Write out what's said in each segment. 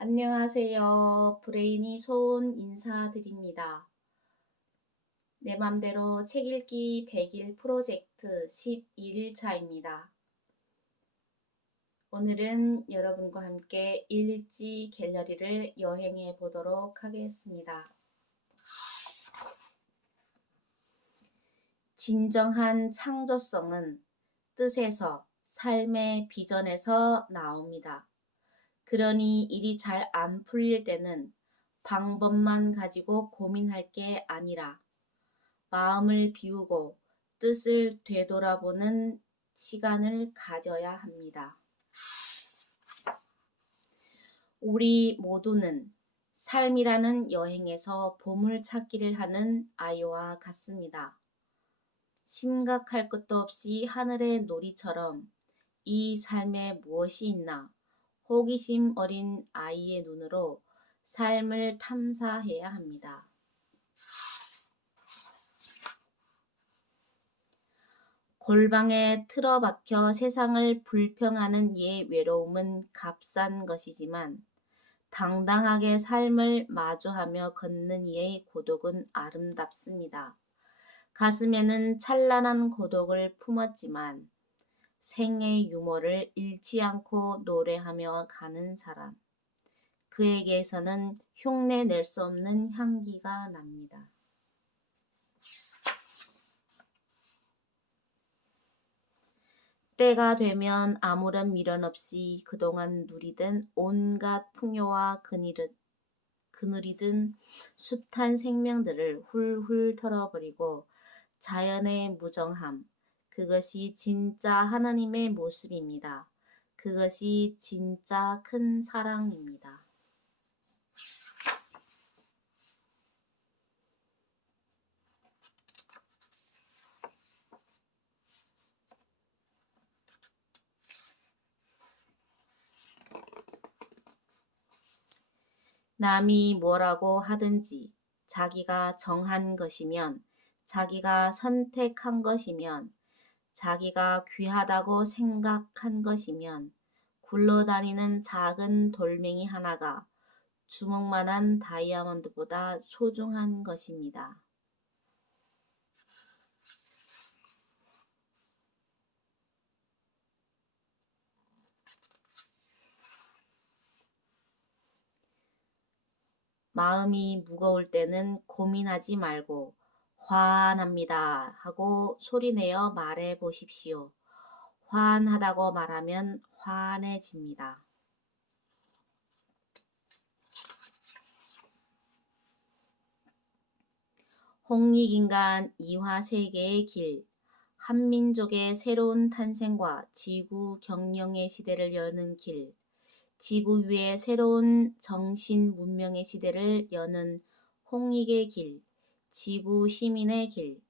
안녕하세요. 브레인이 소은 인사드립니다. 내 맘대로 책 읽기 100일 프로젝트 11일차입니다. 오늘은 여러분과 함께 일지 갤러리를 여행해 보도록 하겠습니다. 진정한 창조성은 뜻에서 삶의 비전에서 나옵니다. 그러니 일이 잘 안 풀릴 때는 방법만 가지고 고민할 게 아니라 마음을 비우고 뜻을 되돌아보는 시간을 가져야 합니다. 우리 모두는 삶이라는 여행에서 보물 찾기를 하는 아이와 같습니다. 심각할 것도 없이 하늘의 놀이처럼 이 삶에 무엇이 있나 호기심 어린 아이의 눈으로 삶을 탐사해야 합니다. 골방에 틀어박혀 세상을 불평하는 이의 외로움은 값싼 것이지만 당당하게 삶을 마주하며 걷는 이의 고독은 아름답습니다. 가슴에는 찬란한 고독을 품었지만 생의 유머를 잃지 않고 노래하며 가는 사람. 그에게서는 흉내 낼 수 없는 향기가 납니다. 때가 되면 아무런 미련 없이 그동안 누리던 온갖 풍요와 그늘은, 그늘이든 숱한 생명들을 훌훌 털어버리고 자연의 무정함, 그것이 진짜 하나님의 모습입니다. 그것이 진짜 큰 사랑입니다. 남이 뭐라고 하든지 자기가 정한 것이면 자기가 선택한 것이면 자기가 귀하다고 생각한 것이면 굴러다니는 작은 돌멩이 하나가 주먹만한 다이아몬드보다 소중한 것입니다. 마음이 무거울 때는 고민하지 말고 화납니다 하고 소리내어 말해 보십시오. 화하다고 말하면 화내집니다. 홍익인간 이화세계의 길, 한민족의 새로운 탄생과 지구 경영의 시대를 여는 길, 지구 위의 새로운 정신 문명의 시대를 여는 홍익의 길, 지구 시민의 길,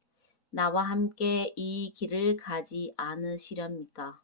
나와 함께 이 길을 가지 않으시렵니까?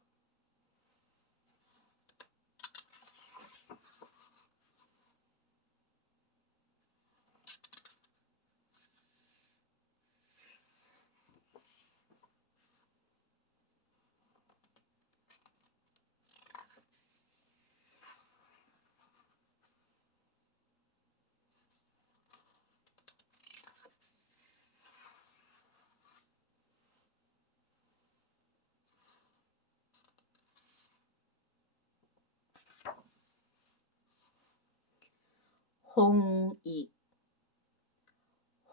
홍익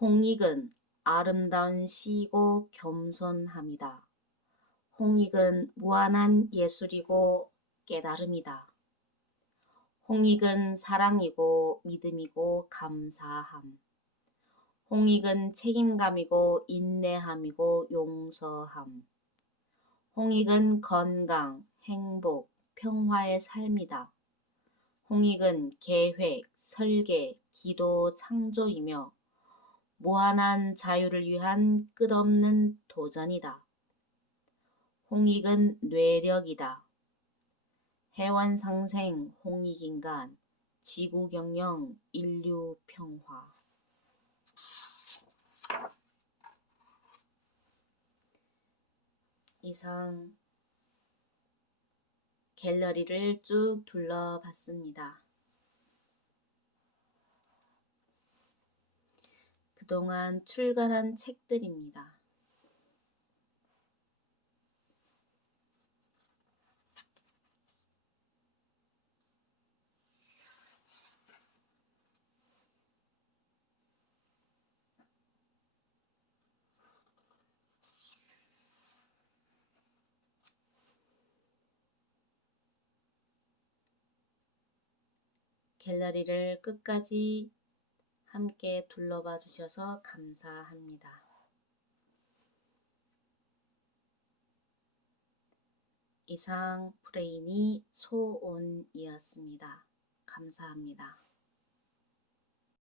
홍익은 아름다운 시이고 겸손합니다. 홍익은 무한한 예술이고 깨달음이다. 홍익은 사랑이고 믿음이고 감사함. 홍익은 책임감이고 인내함이고 용서함. 홍익은 건강, 행복, 평화의 삶이다. 홍익은 계획, 설계, 기도, 창조이며 무한한 자유를 위한 끝없는 도전이다. 홍익은 뇌력이다. 해완상생 홍익인간, 지구경영, 인류평화. 이상 갤러리를 쭉 둘러봤습니다. 그동안 출간한 책들입니다. 갤러리를 끝까지 함께 둘러봐 주셔서 감사합니다. 이상 프레인이 소온이었습니다. 감사합니다.